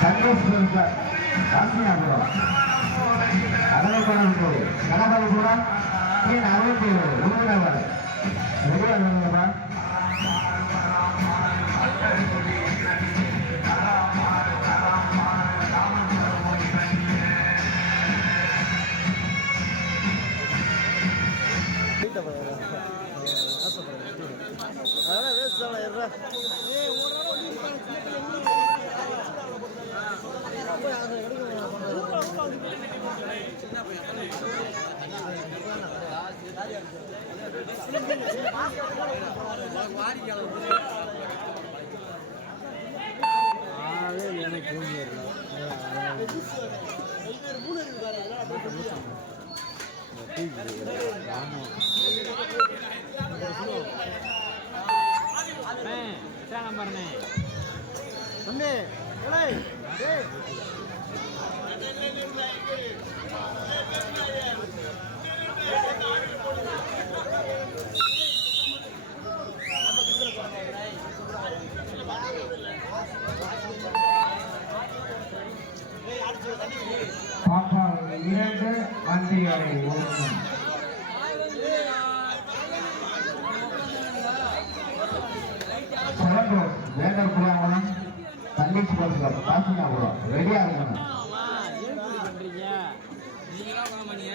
Santhosh sir Kasiyapuram அதனைக்கான கோவில் கனகபுரம் கீழ் அறுபத்தி ஏழு உணவனர் ரெடியாக அதெல்லாம் வேஸ்ட் தான் இருறா எனக்கு தம்பி ஏலே, டேய். பாப்பா இரண்டு வண்டிகளை ஒன்று. ரெடியா இருக்கணும்.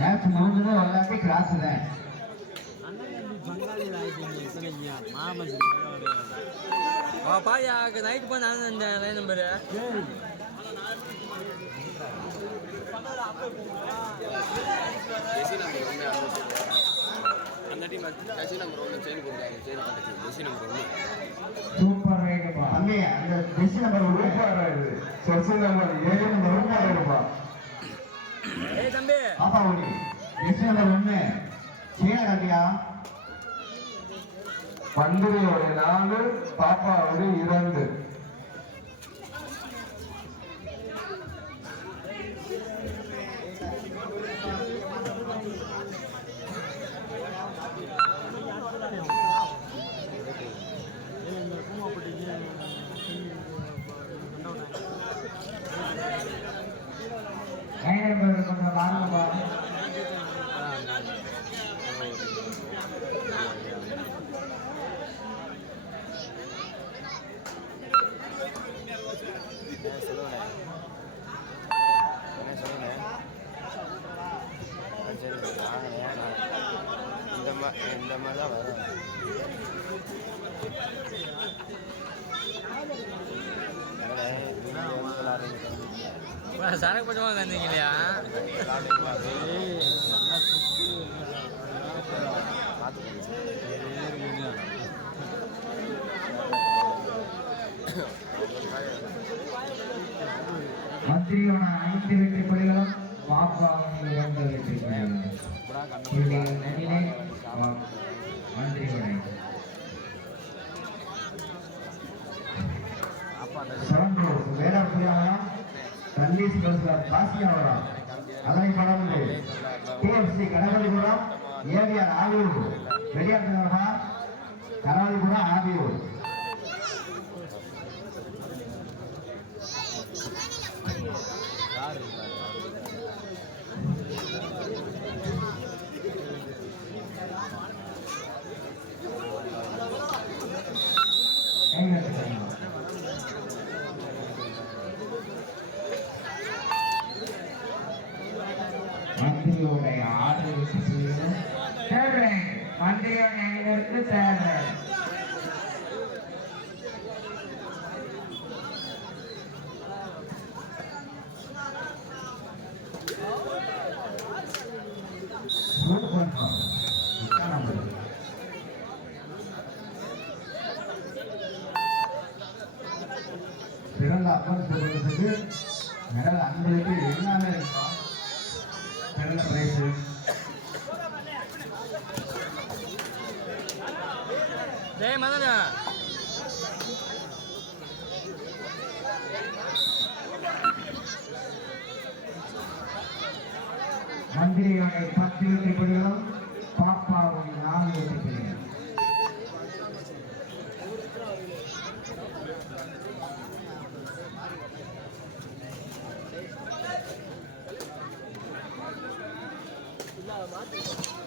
மேட்ச் முடிஞ்சது எல்லாமே கிளாஸ் தான். பாயா நைட் பண்ண அந்த லைன் நம்பரு அந்த டீம் கசி நம்பர் ஒன்று செயின் கொடுத்தாங்க செயின் பண்ணுறது ஜெசி நம்பர் ஒன்று சூப்பர் அந்த டிஷ் நம்பர் சூப்பர் நம்பர் ஏழு ஏய் தம்பி. பாப்பா டிஷ் நம்பர் ஒன்று சீன காட்டியா பந்திரியோட நாலு பாப்பாவோட இரண்டு நைன் நம்பர் கொஞ்சம் வாங்கப்பா என்ன சொல்லுங்க சரி வாங்கினேன் ஆமாம் இந்த மாதிரி தான் வரும் சரக்கு பச்சமாக தந்தீங்க இல்லையா மந்திரியோட ஐந்து வெற்றி புலிகளும் பாப்பாவின் இரண்டு வெற்றி புலிகளும் தல்லீஸ் பஸ்கர் காசியாவரம் அலை படந்து டிஎஃப்சி கனகலிபுரம் ஏவிஆர் ஆவியூர் வெளியாட்டுநர்களா கனகலிபுரம் ஆவியூர் கைநட்டுங்கள் நன்றியோடைய ஆதரவு விசிசியும் தேவை. மந்திரியோட அணிவருக்கு தேவை. சிறந்த அப்பன் சொல்றதுக்கு மேல அன்பளுக்கு எல்லாமே இருக்கும் சிறந்த பிரைஸ் டேய் மதனா. மந்திரியோட பத்து வெற்றி புலிகளும் பாப்பாவுடைய நாலு வெற்றி புலிகள் Come on.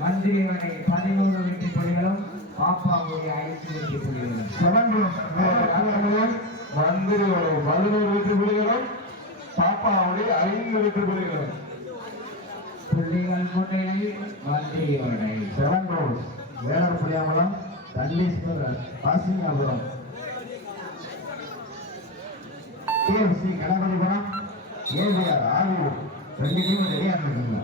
மந்திரிவனை பதினோரு வெற்றி புலிகளும் பாப்பாவுடைய ஐந்து வெற்றி புலிகளும். மந்திரியோட பதினோரு வெற்றி புலிகளும் பாப்பாவுடைய ஐந்து வெற்றி புலிகளும். புள்ளிகள் முன்னிலையில் மந்திரியோடை செவன் ரோஸ் வேலர் புளியாமலம் தண்டீஸ்வரர் பாசிங்காபுரம். கேஎஃப்சி கணபதிபுரம் ஏவிஆர் ஆகியோர் ரெண்டு டீம் ரெடியா இருக்குங்க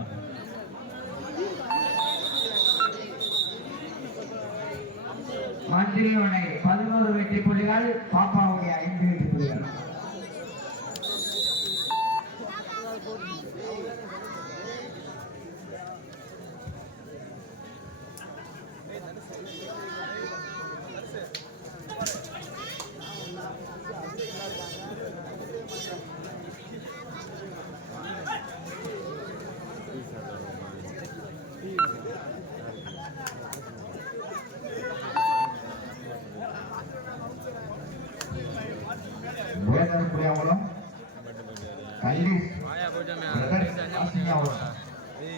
மந்திரியோடை பதினோரு வெற்றி புலிகள் பாப்பாவுடைய ஐந்து வெற்றி புலிகள் வேலர் புளியாமலம் கல்லீஸ் பாசிங்காபுரம்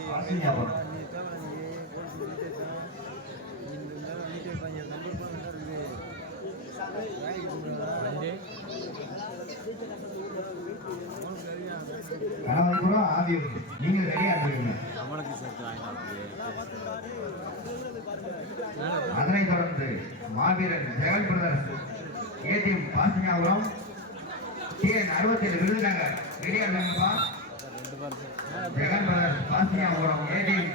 பாசிங்காபுரம் கணபதிபுரம் ஆவியூர் நீங்க ரெடியா இருக்கீங்க அதனைத் தொடர்ந்து Maveeran Jagan brothers ATM Pasingapuram K அறுபத்தி ஏழு விருதுநகர் ரெடியா இருக்காங்கப்பா Jagan brothers Pasingapuram ATM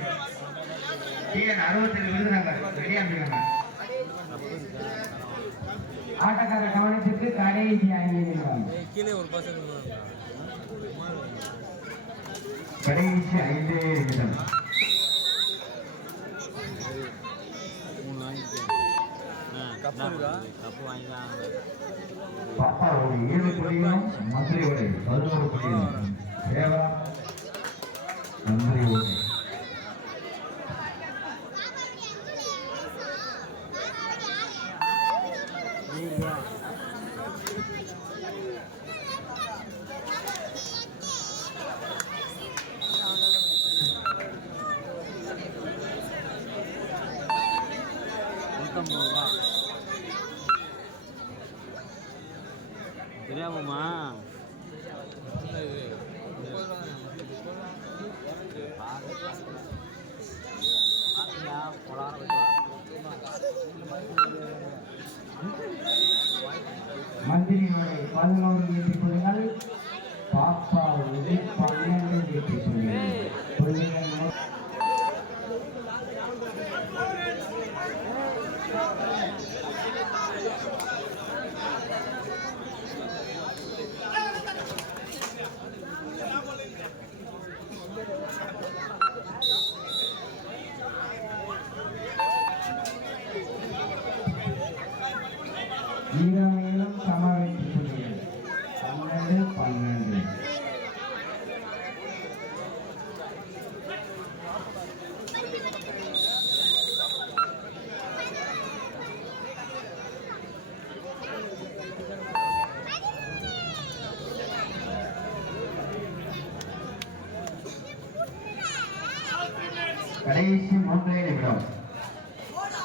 TN அறுபத்தேழு விருதுநகர் ரெடியா இருக்காங்க ஆட்டக்கார கவனத்திற்கு கடைசி ஐந்து நிமிடம் கடைசி ஐந்தே நிமிடம். பாப்பாவோட ஏழு மந்திரியோட பதினோரு புள்ளிகளும் சேவா மந்திரியோட மந்திரியோட பதினோரு வெற்றி புலிகள் பாப்பாவுடைய பன்னெண்டு வெற்றி புலிகள் புள்ளிகள் மொ- ஈரமேலும் சம வெற்றி புலிகள் பன்னெண்டு பன்னெண்டு கடைசி மூன்றே நிமிடம்.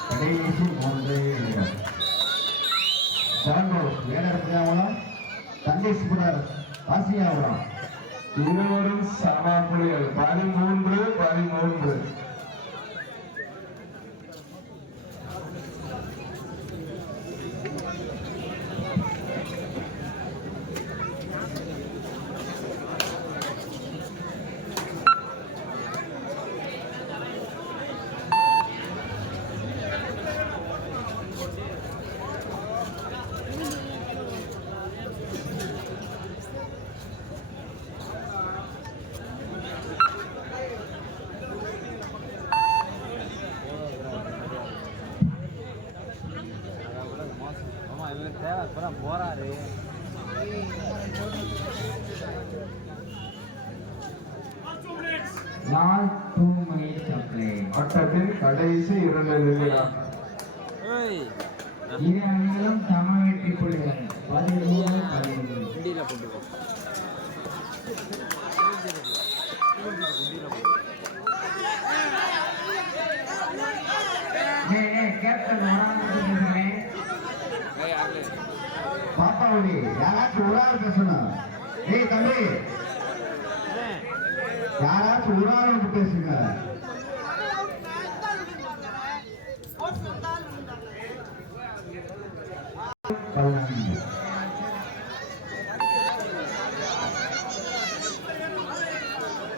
கடைசி மூன்றே நிமிடம். செவன் வேலர் புளியாமலம் தண்டீஸ்வரர் பாசிங்காபுரம் இருவரும் சம புலிகள் பதிமூன்று போறாரு. ஆட்டத்தின் கடைசி இரண்டு இரு அணிகளும் சம வெற்றி புள்ளிகள் பதிமூணு பதிமூணு பாப்பாவுடி யாராச்சும் ஆள் பேசணும் ஏய் தம்பி. யாராச்சும் வந்து பேசுங்க.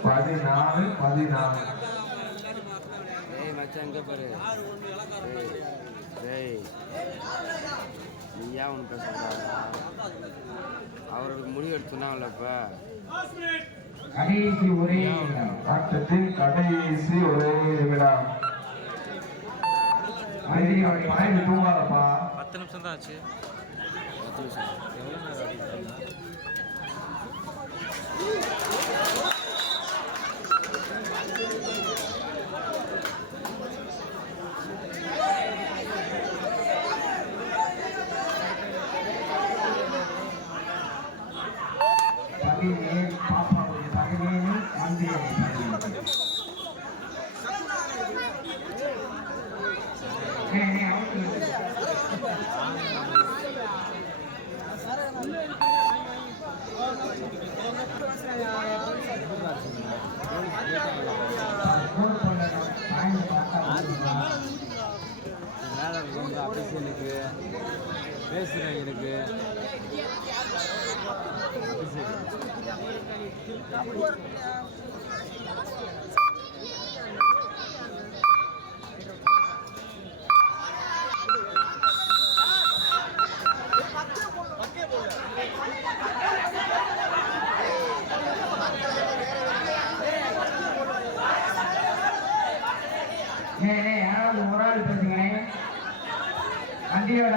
பதினாலு பதினாலு. இங்க பாரு. டேய், டேய் நீ ஏன் உனக்கு சொல்றா அவருக்கு முடிவு எடுத்து சொன்னாங்கல்ல இப்ப? கடைசி ஒரே நிமிடம். ஆட்டத்தின் கடைசி ஒரே நிமிடம். மந்திரியோட பாயிண்ட் தூங்காதப்பா. பத்து நிமிஷம் பதினேழு பாப்பாவுடைய பதினேழு மந்திரியோட பதினேழு ஏய், ஏய், அவுட் விடு. ஸ்கோர் பண்ணணும். பாயிண்ட் பார்த்தா வந்துடும். மேலே ரொம்ப அபிஷேலுக்கு பேசுகிறவங்களுக்கு ஏய், ஏய், யாராவது ஒரு ஆள் பேசுங்களேன். வண்டியோட